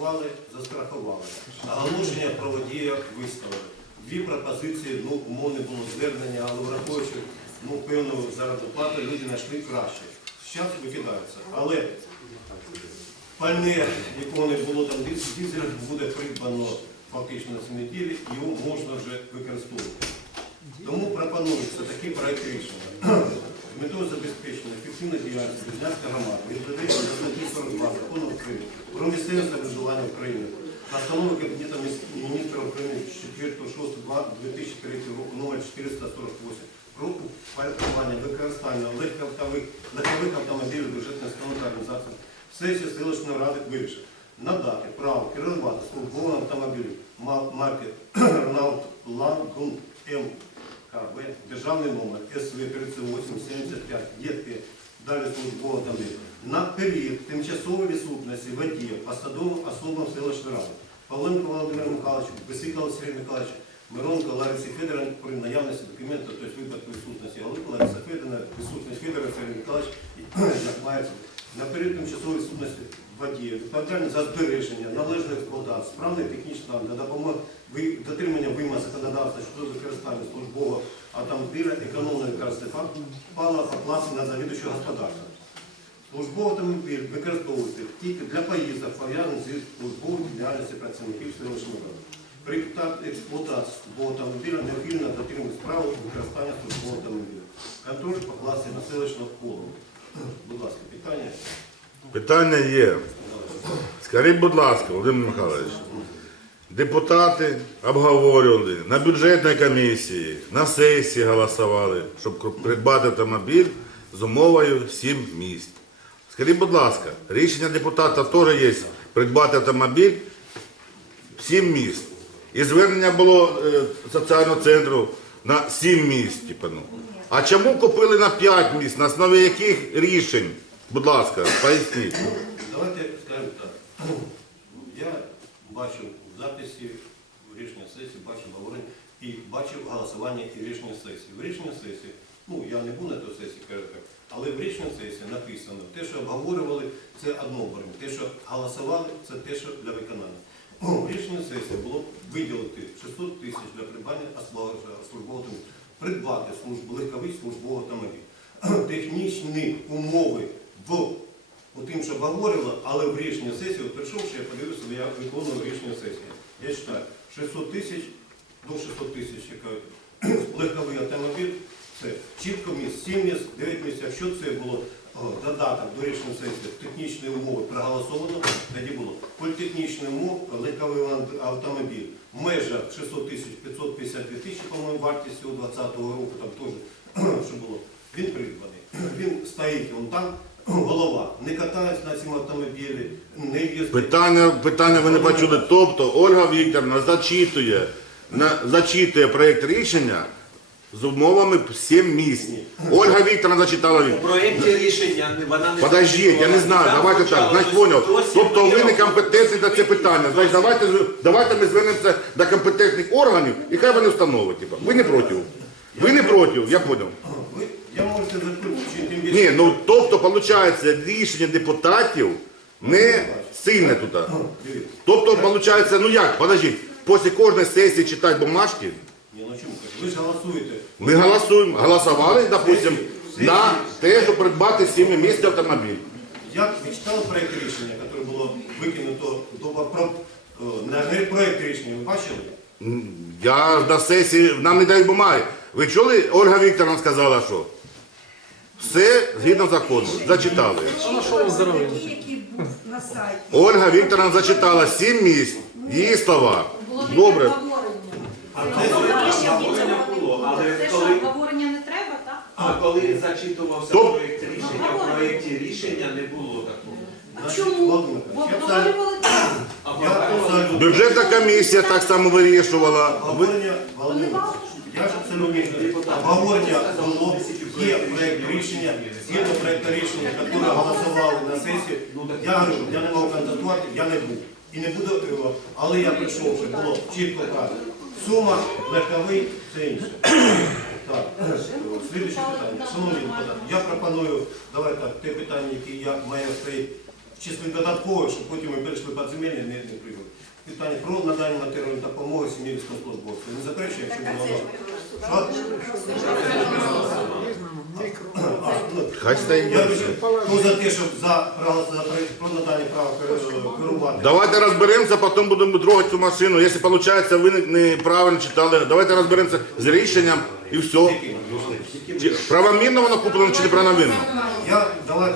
зарахували, застрахували. Оголошення про водія виставили. Дві пропозиції, ну, умовне було звернення, але враховуючи ну, певну заробітну люди знайшли краще. Зараз викидаються. Але пальне, якого не було там диз- дизель, буде придбано фактично на цій його можна вже використовувати. Тому пропонується такий проект рішення. З метою забезпечення ефективної діяльності Бердянської громади відповідно до статті 42 закону України про місцеве самоврядування України, постанови Кабінету міністрів України 4.6.2003 року номер 448 про упорядкування використання легкових, легкових автомобілів бюджетних установ та організацій сесії селищної ради вирішив надати право керувати службовим автомобілем ма- марки Renault Langund М державний номер СВ 3875 ЄТ, далі службового автомобіля, на період тимчасової відсутності водія посадовим особам села ради. Павленко Володимир Михайлович, Бесикал Сергій Михайлович, Миронко Лариса Федоровна при наявності документу, тобто випадку відсутності Галипа Лариса Федоровна, відсутність Федорова Сергій Михайлович, як мається на період тимчасової відсутності водія, відповідальність за збереження, належної експлуатації, справний технічний стан, для допомоги дотримання вимог законодавства щодо використання службового автомобіля, економної факту, пала оплати на завідувачого господарства. Службовий автомобіль використовується тільки для поїздок, пов'язаних зі службовою діяльністю працівників селищної ради. При експлуатації службового автомобіля необхідно дотримувати справу використання службового автомобіля. Контроль покласти на селищного голову. Будь ласка, питання. Питання є. Скажіть, будь ласка, Володимир Михайлович, депутати обговорювали на бюджетній комісії, на сесії голосували, щоб придбати автомобіль з умовою 7 місць. Скажіть, будь ласка, рішення депутата теж є придбати автомобіль 7 місць. І звернення було е, соціального центру на 7 місць. Типу, ну. А чому купили на 5 місць? На основі яких рішень? Будь ласка, поясніть. Давайте скажемо так. Я бачив в записі в рішення сесії, бачив говорення і бачив голосування і рішення сесії. В рішенні сесії, ну я не був на той сесії, кажу так, але в рішенні сесії написано, те, що обговорювали, це одно говоримо. Те, що голосували, це те, що для виконання. В рішенні сесії було виділити 600 тисяч для придбання службового. Придбати службу, легковий службовий автомобіль. Технічні умови в тим, що обговорювали, але в рішення сесії, от прийшовши, я подивився, я виконую рішення сесії. Я читаю, 600 тисяч, до 600 тисяч, чекають, легковий автомобіль, це чітко місць, 7 місць, 9 місць. Якщо це було додаток до рішення сесії, технічні умови проголосовано, тоді було політехнічні умови, легковий автомобіль, в межах 600 тисяч, 552 тисячі, по-моєму, вартість цього 2020 року, там теж, що було, він придбаний. Він стоїть, він там, голова, не катається на цьому автомобілі, не їздить. Питання, питання ви не почули. Тобто Ольга Вікторовна зачитує, на, зачитує проєкт рішення з умовами 7 місць. Ольга Вікторовна зачитала У проєкті рішення вона не Подождіть, я не знаю, Там давайте так, значить поняв. Тобто ви не компетентні на це питання. Значить, давайте, давайте ми звернемося до компетентних органів і хай вони встановлять. Типа. Ви не проти. Ви не проти, я поняв. Ви, я тим більше. Ні, ну тобто, виходить, рішення депутатів не сильне тут. Дивіться. Тобто, виходить, ну як, подождіть, після кожної сесії читати бумажки, Ні, ну чому? Ви ж голосуєте. ми голосуємо, голосували, допустим, на те, щоб придбати 7 місць автомобіль. Як ви читали проєкт рішення, яке було викинуто до про, е, на проєкт рішення, ви бачили? Я на сесії, нам не дають бумаги. Ви чули, Ольга Вікторовна сказала, що все згідно закону, зачитали. Такий, який був на сайті. Ольга Вікторовна зачитала 7 місць, її слова. Добре. Це обговорення було, але Це що, коли, обговорення не треба, так? а коли зачитувався Стоп. проєкт рішення, в проєкті рішення не було такого. А чому? Володимир Бо я абсолютно- обговорювали так. А я абсолютно- Бюджетна комісія так само вирішувала. Ви- Обговорення, Володимир ж абсолютно обговорення було, є проєкт рішення, згідно проєкту рішення, яке голосували на сесії. Я говорю, я не можу контактувати, я не був. І не буду, але я прийшов, що було чітко так. Сума, легковий, все інше. Так, слідуюче питання. Шановні депутати, я пропоную, давайте так, те питання, яке я маю стоїть в числі додаткових, щоб потім ми перейшли по земельні, не, не прийняли. Питання про надання матеріальної допомоги сім'ї військовослужбовців. Не заперечує, якщо було. Ну, Хай стає. Я хто за те, щоб за за про надання права керувати. Давайте розберемося, потім будемо трогати цю машину. Якщо виходить, ви неправильно читали, давайте розберемося з рішенням і все. Правомірно воно куплено чи неправомірно? Я давайте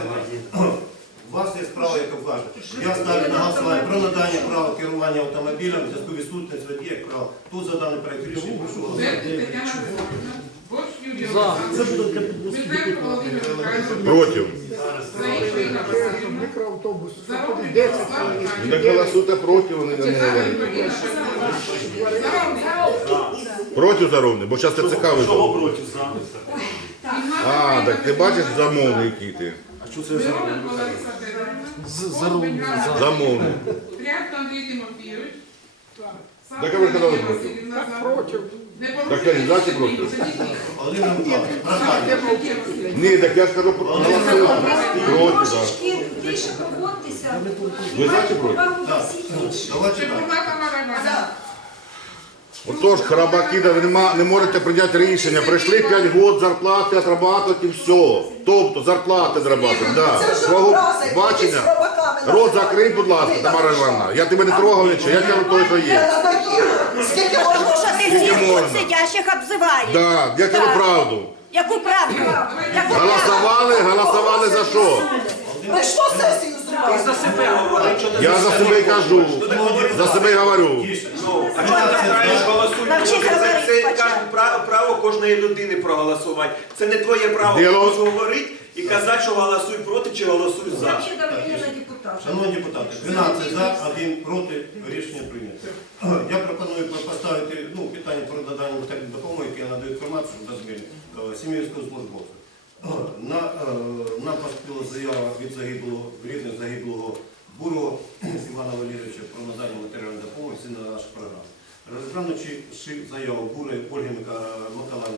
так. У вас є справа, яка вкаже. Я ставлю на голосування про надання права керування автомобілем в зв'язку відсутність водія як права. Тут за даний проект рішення? прошу голосувати. Беркут Тетяна Григорівна, Борщ Юрій Олександрович, Бізенко Володимир Михайлович, Проти. Заїжджа Інна Васильівна, Мікроавтобус. Заробний Ярослав Михайлович, Так голосуйте проти, вони не говорять. Проти бо зараз ТЦК Чого визвав. проти за? А, так ти бачиш замовник який ти. Мироненко Лариса Федорівна, Замовник. Тряпко Андрій Тимофійович, Так, а ви казали проти. Так, кажіть, за чи проти? Ні, так я скажу кажу. Проти, так. Більше поводьтеся. Ви знаєте проти? Давайте так. Отож, храбаки, ви нема- не можете прийняти рішення. Прийшли 5 років зарплати отрабатувати і все. Тобто зарплати отрабатувати. Да. Свого бачення. Рот закрий, будь ласка, Тамара Івановна. Я тебе не трогав нічого, я кажу той, що є. Скільки можна? Тому що ти всіх тут сидящих обзиваєш. Да, я кажу правду. Яку правду? Яку правду? Голосували, голосували за що? Ви що сесію зробили? За себе що ти Я за себе й кажу. За себе й говорю. Ну, а чого ти граєш голосуй? Навчись проти? Це, говорити це спочатку. каже, право, право кожної людини проголосувати. Це не твоє право Діло- комусь говорити і казати, що голосуй проти чи голосуй за. На. Шановні депутати, 12 за, 1 проти, рішення прийнято. Я пропоную поставити ну, питання про надання матеріальної допомоги, яке я надаю інформацію до змін сім'ї військовослужбовців. На, е, нам поступила заява від загиблого, рідних загиблого Бурова Івана Валерійовича про надання матеріальної допомоги на нашу програму. Розглянучи заяву Бури Ольги Миколаївни,